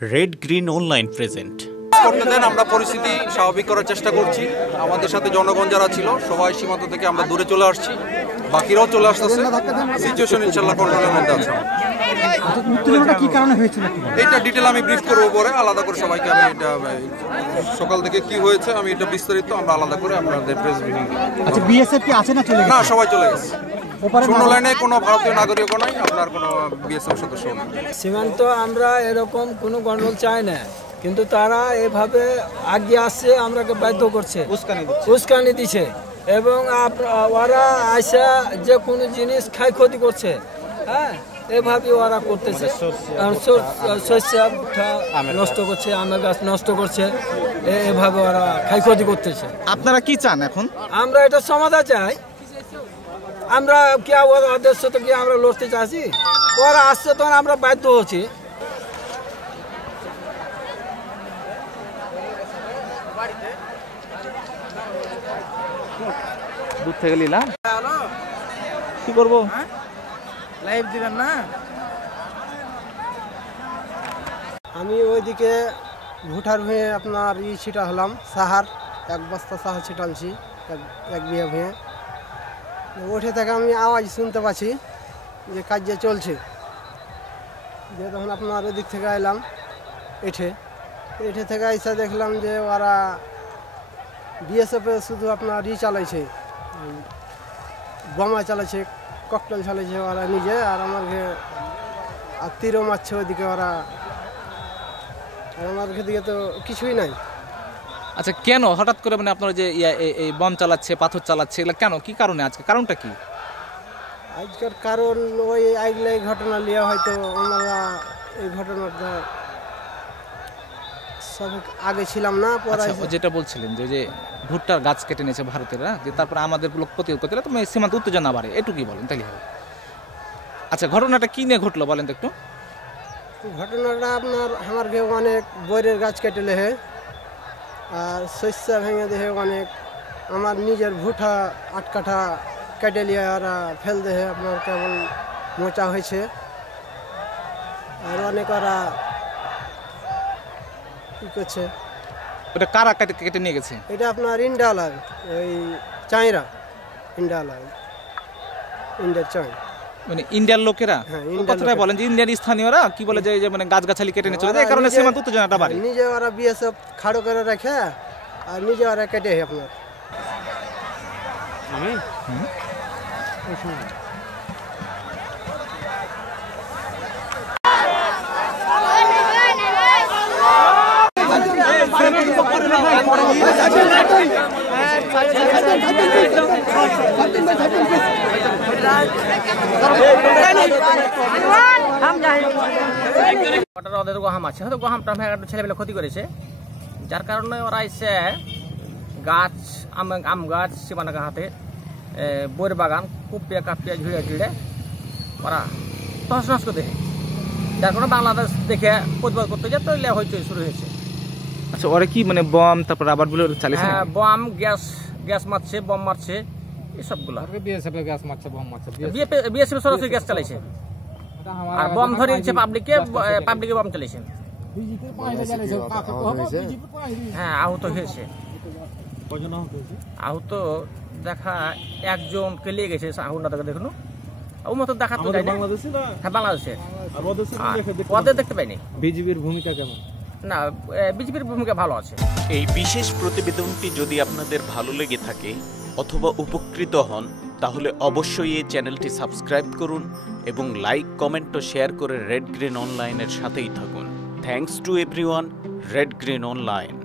Red green online present করতে দেন, আমরা পরিস্থিতি স্বাভাবিক করার চেষ্টা করছি। আমাদের সাথে জনগণ যারা ছিল সবাই সীমান্ত থেকে আমরা দূরে চলে আসছি, বাকিরাও চলে আসতেছে। সিচুয়েশন ইনশাআল্লাহ কন্ট্রোলের মধ্যে আছে। উত্তেজনাটা কি কারণে হয়েছিল? এইটা ডিটেল আমি ব্রিফ করবো পরে আলাদা করে সবাইকে। আমি এটা সকাল থেকে কি হয়েছে আমি এটা বিস্তারিত আমরা আলাদা করে আপনাদের প্রেস ব্রিফিং দিই। আচ্ছা, বিএসএফ কি আছে না চলে না, গেছে? সবাই চলে গেছে। শূন্য লাইনে কোনো ভারতীয় নাগরিকও নাই, আপনার কোনো বিএসএফ সদস্য নেই। সীমান্ত আমরা এরকম কোনো গন্ডগোল চাই না, কিন্তু তারা এভাবে আগে আসছে, আমরাকে বাধ্য করছে, উস্কানি দিচ্ছে এবং ওরা আসা যে কোনো জিনিস খাই ক্ষতি করছে। হ্যাঁ, এভাবে ওরা করতেছে। শস্য নষ্ট করছে, আমের গাছ নষ্ট করছে, এভাবে ওরা খাই ক্ষতি করতেছে। আপনারা কি চান এখন? আমরা এটা সমাধান চাই। আমরা কি ওদের সাথে কি আমরা লড়তে চাচ্ছি? ওরা আসছে তখন আমরা বাধ্য হচ্ছি। দূর থেকে নিলাম, কি করবো? লাইভ দিবেন না? আমি ওইদিকে ভুটার ভুঁয়ে আপনার ছিটা হলাম, সাহার 1 বস্তা সাহার ছিটালছি এক বিঘা ভুঁয়ে। ওঠে থেকে আমি আওয়াজ শুনতে পাচ্ছি যে কাজ চলছে। যে তখন আপনার ওদিক থেকে এলাম এঠে থেকে এসে দেখলাম যে ওরা বিএসএফে শুধু আপনার চালাইছে, বোমা চালাইছে, ককটেল চালাইছে ওরা নিজে, আর আমাকে আর তীরও মারছে ওইদিকে ওরা। আর আমার দিকে তো কিছুই নাই। আচ্ছা, কেন হঠাৎ করে মানে আপনারা যে এই বম চালাচ্ছে, পাথর চালাচ্ছে, এগুলো কেন, কি কারণে? আজকে কারণটা কি? আজকের কারণ ওই এই ঘটনা নিয়ে হয়তো আমরা এই ঘটনাটা সব আগে ছিলাম না, পরে যেটা বলছিলেন যে ভুট্টার গাছ কেটে নিয়েছে ভারতেরা, যে তারপরে আমাদের লোক প্রতিরোধ করতে তুমি সীমান্ত উত্তেজনা বাড়ে, এটুকুই বলেন তাহলে হবে। আচ্ছা, ঘটনাটা কি নিয়ে ঘটলো বলেন তো একটু। ঘটনাটা আপনার আমার ঘে অনেক বইয়ের গাছ কেটে লেহে, আর শস্য ভেঙে দেহে অনেক। আমার নিজের ভুট্টা 8 কাঠা কেটে নিয়ে ওরা ফেল দেহে, আপনার কেমন মোচা হয়েছে। আর অনেক ওরা কি করছে। ওটা কারা কেটে নিয়ে গেছে? এটা আপনার ইন্ডালার, ওই চাইরা ইন্ডালার, ইন্ডিয়ার চাই, মানে ইন্ডিয়ার লোকেরা। কথাটা বলেন যে ইন্ডিয়ান স্থানীয়রা কি বলে যে মানে গাছগাছালি কেটে নিয়ে চলে যায়, এই কারণে সীমান্ত উত্তেজনাটা বাড়ে। নিজে ওরা বিএসএফ খাড়ো করে রাখে আর নিজে ওরা কেটে আপনার। ওদের গহাম আছে, হয়তো গহামটা একটা ছেলেবেলা ক্ষতি করেছে, যার কারণে ওরা এসে গাছ, আম গাছ, সীমানা হাতে বইয়ের বাগান কুপিয়া কাপিয়া ঝুড়ে ঝুড়ে ওরা তহস নস করতে, যার কারণে বাংলাদেশ দেখে প্রতিবাদ করতে যায়, তো হইচই শুরু হয়েছে। আচ্ছা, ওরা কি মানে বম তারপর রাবার বুলেট চালিয়েছে? হ্যাঁ, বম, গ্যাস মারছে, বম মারছে, এসবগুলো। বিএসএফ সরাসরি গ্যাস চালাইছে আর বম ধরে দিচ্ছে পাবলিকে বম চালিয়েছে। হ্যাঁ, আহত হয়েছে। আহত দেখা একজনকে নিয়ে গেছে, আহুনটা দেখুন ও মতো দেখা তো যায় না। হ্যাঁ, বাংলাদেশের। ওদের দেখতে পাইনি। বিজেপির ভূমিকা কেমন? না, বিজেপির ভূমিকা ভালো আছে। এই বিশেষ প্রতিবেদনটি যদি আপনাদের ভালো লেগে থাকে অথবা উপকৃত হন, তাহলে অবশ্যই এই চ্যানেলটি সাবস্ক্রাইব করুন এবং লাইক, কমেন্ট ও শেয়ার করে রেড গ্রিন অনলাইনের সাথেই থাকুন। Thanks to everyone. Red green online.